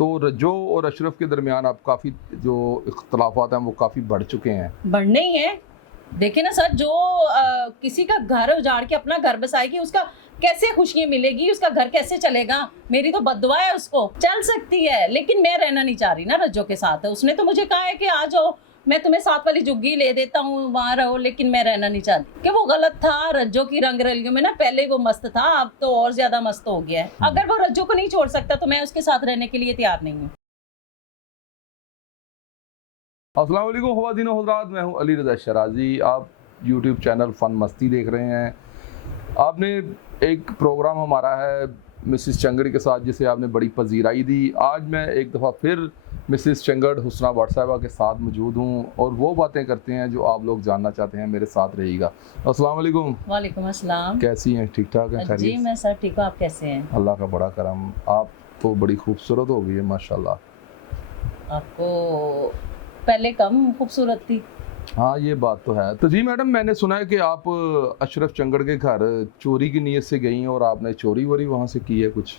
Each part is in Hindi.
तो रज्जो और अशरफ के दरमियान अब काफ़ी जो इख्तलाफात हैं वो काफ़ी बढ़ चुके हैं। बढ़ने ही है। देखिए ना सर, जो किसी का घर उजाड़ के अपना घर बसाएगी, उसका कैसे खुशियाँ मिलेगी, उसका घर कैसे चलेगा? मेरी तो बद्दुआ है उसको। चल सकती है लेकिन मैं रहना नहीं चाह रही ना रज्जो के साथ। उसने तो मुझे कहा है कि आ जाओ, मैं तुम्हें साथ वाली झुग्गी ले देता हूँ, वहाँ रहो, लेकिन मैं रहना नहीं चाहती कि वो गलत था। रज्जो की रंग रलियों में ना पहले वो मस्त था, अब तो और ज्यादा मस्त हो गया है। अगर वो रज्जो को नहीं छोड़ सकता तो मैं उसके साथ रहने के लिए तैयार नहीं हूँ। अस्सलाम वालेकुम ख़वातीन व हज़रात, मैं हूँ अली रज़ा शराजी। आप यूट्यूब चैनल फ़न मस्ती देख रहे हैं। आपने एक प्रोग्राम हमारा है मिसिस चंगड़ के साथ, जिसे आपने बड़ी पजीराई दी। आज मैं एक दफ़ा फिर मिसिस चंगड़ हुस्ना भट्ट साहिबा के साथ मौजूद हूँ और वो बातें करते हैं जो आप लोग जानना चाहते हैं। मेरे साथ रहिएगा। अस्सलाम वालेकुम। वालेकुम अस्सलाम। कैसी हैं? ठीक ठाक हैं? जी मैं सर ठीक हूँ, आप कैसे हैं? अल्लाह का बड़ा करम। आप तो बड़ी खूबसूरत हो गई है माशाल्लाह। आपको पहले कम खूबसूरत थी। हाँ ये बात तो है। तो जी मैडम, मैंने सुना है कि आप अशरफ चंगड़ के घर चोरी की नीयत से गई और आपने चोरी वोरी वहाँ से की है कुछ?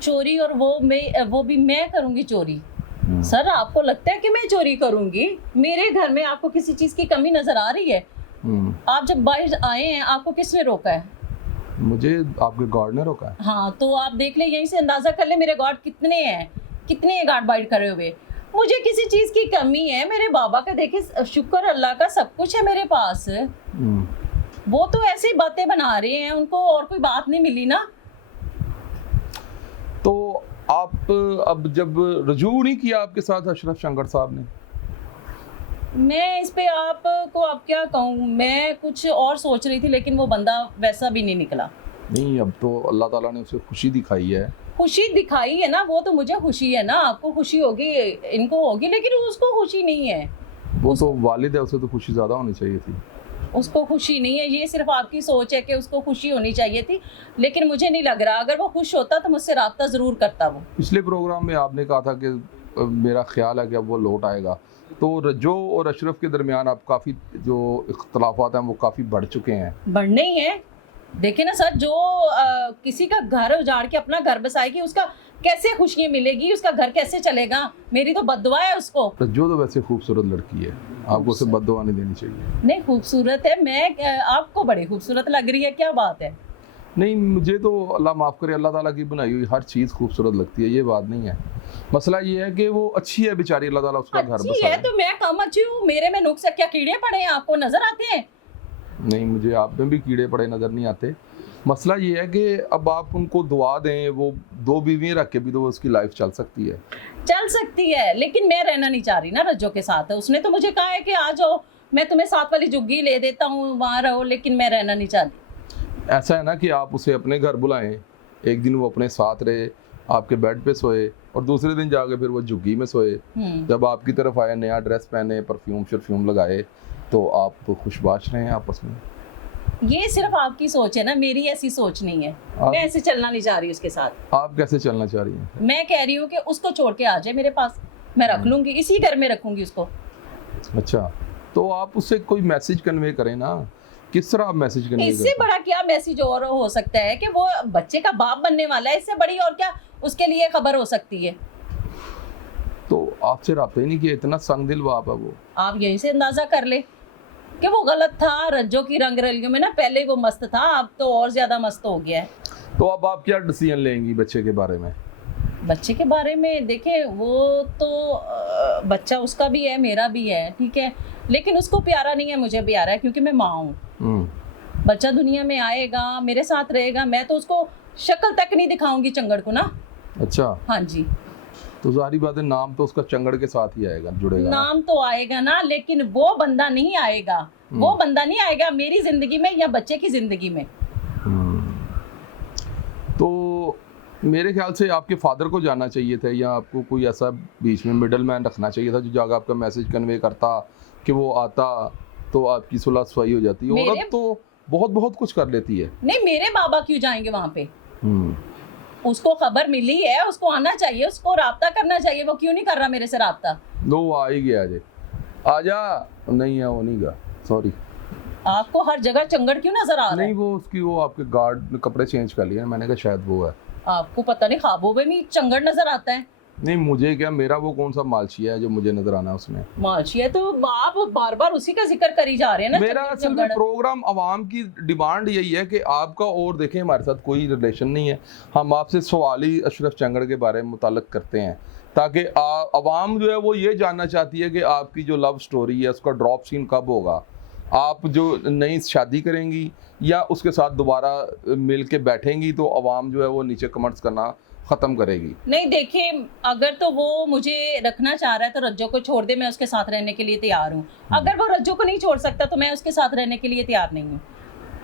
चोरी? और वो भी मैं करूंगी चोरी? सर आपको लगता है कि मैं चोरी करूंगी? मेरे घर में आपको किसी चीज की कमी नजर आ रही है? आप जब बाहर आए हैं आपको किसने रोका है? मुझे आपके गार्ड ने रोका है। हाँ तो आप देख ले, यहीं से अंदाजा कर ले मेरे गार्ड कितने हैं, कितने गार्ड बाइट करे हुए। मुझे किसी चीज की कमी है? मेरे बाबा का देखिए शुक्र अल्लाह का सब कुछ है मेरे पास। वो तो ऐसी बातें बना रहे हैं, उनको और कोई बात नहीं मिली ना। तो आप अब जब रजू नहीं किया आपके साथ अशरफ चंगड़ साहब ने? मैं इस पे आपको अब क्या कहूँ, मैं कुछ और सोच रही थी लेकिन वो बंदा वैसा भी नहीं निकला। नहीं, अब तो अल्लाह ताला ने उसे खुशी दिखाई है। खुशी दिखाई है ना, वो तो मुझे खुशी है ना, आपको खुशी होगी, इनको होगी, लेकिन उसको खुशी नहीं है। वो तो वालिद है, उसे तो खुशी ज़्यादा होनी चाहिए थी। उसको खुशी नहीं है, ये सिर्फ आपकी सोच है कि उसको खुशी होनी चाहिए थी, लेकिन मुझे नहीं लग रहा। अगर वो खुश होता तो मुझसे राब्ता ज़रूर करता। वो पिछले प्रोग्राम में आपने कहा था कि मेरा ख्याल है कि अब वो लौट आएगा। तो रज्जो और अशरफ के दरमियान अब काफ़ी जो इख्तलाफात हैं वो काफ़ी बढ़ चुके हैं। बढ़ने ही है। देखिए ना सर, जो किसी का घर उजाड़ के अपना घर बसाएगी, उसका कैसे खुशियाँ मिलेगी, उसका घर कैसे चलेगा? मेरी तो बद्दुआ है उसको। रज्जो तो वैसे खूबसूरत लड़की है, आपको उसे बद्दुआ नहीं देनी चाहिए। नहीं खूबसूरत है, मैं आपको बड़ी खूबसूरत लग रही है, क्या बात है? नहीं, मुझे तो अल्लाह माफ़ करे, अल्लाह ताला की बनाई हुई हर चीज़ खूबसूरत लगती है, ये बात नहीं है। मसला ये है कि वो अच्छी है बेचारी, अल्लाह ताला उसका घर अच्छी है तो मैं कम अच्छी हूँ? मेरे में नुक्स है क्या? कीड़े पड़े हैं आपको नजर आते हैं? नहीं, मुझे आप में भी कीड़े पड़े नज़र नहीं आते। मसला ये है कि अब आप उनको दुआ दें, वो दो बीवियाँ रख के भी तो उसकी लाइफ चल सकती है। चल सकती है लेकिन मैं रहना नहीं चाह रही ना रज्जो के साथ। उसने तो मुझे कहा है कि आ जाओ, मैं तुम्हें साथ वाली झुग्गी ले देता हूँ, वहाँ रहो, लेकिन मैं रहना नहीं चाहती। ऐसा है ना कि आप उसे अपने घर बुलाएं, एक दिन वो अपने साथ रहे, आपके बेड पे सोए, और दूसरे दिन जाके फिर वो झुग्गी में सोए। जब आपकी तरफ आए, नया ड्रेस पहने, परफ्यूम शर्फ्यूम लगाए, तो आप तो खुशबाश रहे हैं आपस में। ये सिर्फ आपकी सोच है ना, मेरी ऐसी सोच नहीं है। मैं ऐसे चलना नहीं चाह रही उसके साथ। आप कैसे चलना चाह रही हैं? मैं कह रही हूँ कि उसको छोड़ के आ जाए मेरे पास, मैं रख लूंगी, इसी घर में रखूंगी उसको। अच्छा, तो आप उससे कोई मैसेज कन्वे करें ना। किस तरह आप मैसेज कन्वे इससे करें? बड़ा क्या मैसेज और हो सकता है कि वो बच्चे का बाप बनने वाला है, इससे बड़ी और क्या उसके लिए खबर हो सकती है? तो आपसे राब्ता ही नहीं किया, इतना संग दिल बाप है वो। आप यहीं से अंदाजा कर ले कि वो गलत था। रज्जो की रंग रलियों में ना पहले वो मस्त था, अब तो और ज्यादा मस्त हो गया है। तो अब आप क्या डिसीजन लेंगी बच्चे के बारे में? बच्चे के बारे में देखें, वो तो बच्चा उसका भी है, मेरा भी है, ठीक है, लेकिन उसको प्यारा नहीं है, मुझे प्यारा है, क्योंकि मैं माँ हूँ। बच्चा दुनिया में आएगा, मेरे साथ रहेगा, मैं तो उसको शक्ल तक नहीं दिखाऊंगी चंगड़ को ना। अच्छा, हाँ जी। तो जाहिर बात है नाम तो उसका चंगड़ के साथ ही आएगा, जुड़ेगा। नाम तो आएगा ना, लेकिन वो बंदा नहीं आएगा। वो बंदा नहीं आएगा मेरी जिंदगी में या बच्चे की जिंदगी में। तो मेरे ख्याल से आपके फादर को जाना चाहिए था, या आपको कोई ऐसा बीच में मिडल मैन रखना चाहिए था जो जाकर आपका मैसेज कन्वे करता, कि वो आता तो आपकी सुलह सफाई हो जाती। औरत तो बहुत बहुत कुछ कर लेती है। नहीं, मेरे बाबा क्यों जाएंगे वहाँ पे? उसको खबर मिली है, उसको आना चाहिए, उसको राब्ता करना चाहिए। वो क्यों नहीं कर रहा मेरे से राब्ता? लो वो आ ही गया, जे आजा। नहीं है, वो नहीं गा, सॉरी। आपको हर जगह चंगड़ क्यों नजर आ रहा है? नहीं, वो उसकी वो आपके गार्ड ने कपड़े चेंज कर लिए, मैंने कहा शायद वो है। आपको पता नहीं ख्वाबों में भी चंगड़ नजर आता है? नहीं मुझे क्या, मेरा वो कौन सा मालशिया है जो मुझे नजर आना है उसमें? माशिया तो आप बार बार उसी का जिक्र करी जा रहे हैं ना। मेरा चंगड़ असल में चंगड़। प्रोग्राम आवाम की डिमांड यही है कि आपका, और देखें हमारे साथ कोई रिलेशन नहीं है, हम आपसे सवाल ही अशरफ चंगड़ के बारे में मुताल्लिक करते हैं ताकि आवाम जो है वो ये जानना चाहती है कि आपकी जो लव स्टोरी है उसका ड्रॉप सीन कब होगा, आप जो नई शादी करेंगी या उसके साथ दोबारा मिल के बैठेंगी, तो आवाम जो है वो नीचे कमेंट्स करना ख़त्म करेगी। नहीं देखिए, अगर तो वो मुझे रखना चाह रहा है तो रज्जो को छोड़ दे, मैं उसके साथ रहने के लिए तैयार हूँ। अगर वो रज्जो को नहीं छोड़ सकता तो मैं उसके साथ रहने के लिए तैयार नहीं हूँ।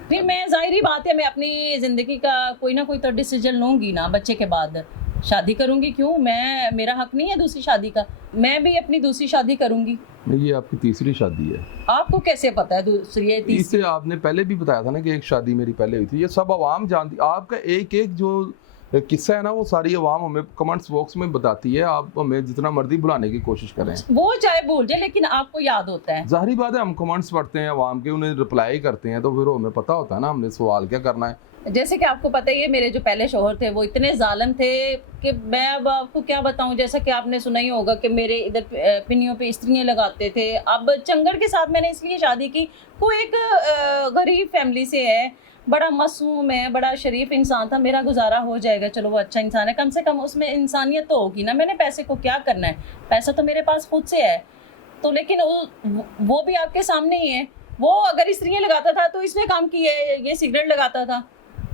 फिर मैं, जाहिर बात है, मैं अपनी ज़िंदगी का कोई ना कोई तो डिसीजन लूँगी ना। बच्चे के बाद शादी करूँगी, क्यों, मैं, मेरा हक नहीं है दूसरी शादी का? मैं भी अपनी दूसरी शादी करूँगी। नहीं, ये आपकी तीसरी शादी है। आपको कैसे पता है दूसरी है तीसरी? इसे आपने पहले भी बताया था ना कि एक शादी मेरी पहले हुई थी, ये सब आवाम जानती। आपका एक एक जो किस्सा है ना वो सारी आवाम हमें कमेंट्स बॉक्स में बताती है, आप हमें जितना मर्जी बुलाने की कोशिश करें, वो चाहे भूल जाए लेकिन आपको याद होता है। जाहिर बात है हम कमेंट्स पढ़ते हैं आवाम के, उन्हें रिप्लाई करते हैं, तो फिर हमें पता होता है ना हमने सवाल क्या करना है। जैसे कि आपको पता ही है, मेरे जो पहले शोहर थे वो इतने जालिम थे कि मैं अब आपको क्या बताऊं। जैसा कि आपने सुना ही होगा कि मेरे इधर पिन्नियों पे स्त्रियाँ लगाते थे। अब चंगड़ के साथ मैंने इसलिए शादी की, वो एक गरीब फैमिली से है, बड़ा मासूम है, बड़ा शरीफ इंसान था, मेरा गुजारा हो जाएगा, चलो वो अच्छा इंसान है, कम से कम उसमें इंसानियत तो होगी ना। मैंने पैसे को क्या करना है, पैसा तो मेरे पास खुद से है। तो लेकिन वो भी आपके सामने ही है। वो अगर स्त्रियाँ लगाता था तो इसने काम किया है, ये सिगरेट लगाता था।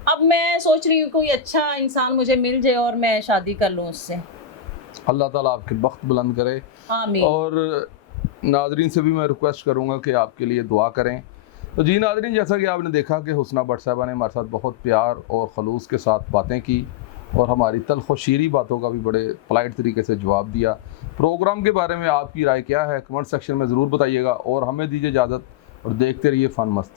अब मैं सोच रही हूँ कोई अच्छा इंसान मुझे मिल जाए और मैं शादी कर लूँ उससे। अल्लाह ताला आपके बख्त बुलंद करे। आमीन। और नाजरीन से भी मैं रिक्वेस्ट करूँगा कि आपके लिए दुआ करें। तो जी नाजरीन, जैसा कि आपने देखा कि हुस्ना भट्ट साहबा ने हमारे साथ बहुत प्यार और खलूस के साथ बातें की और हमारी तल्ख़ व शीरी बातों का भी बड़े पोलाइट तरीके से जवाब दिया। प्रोग्राम के बारे में आपकी राय क्या है, कमेंट सेक्शन में ज़रूर बताइएगा और हमें दीजिए इजाज़त और देखते रहिए फ़न मस्ती।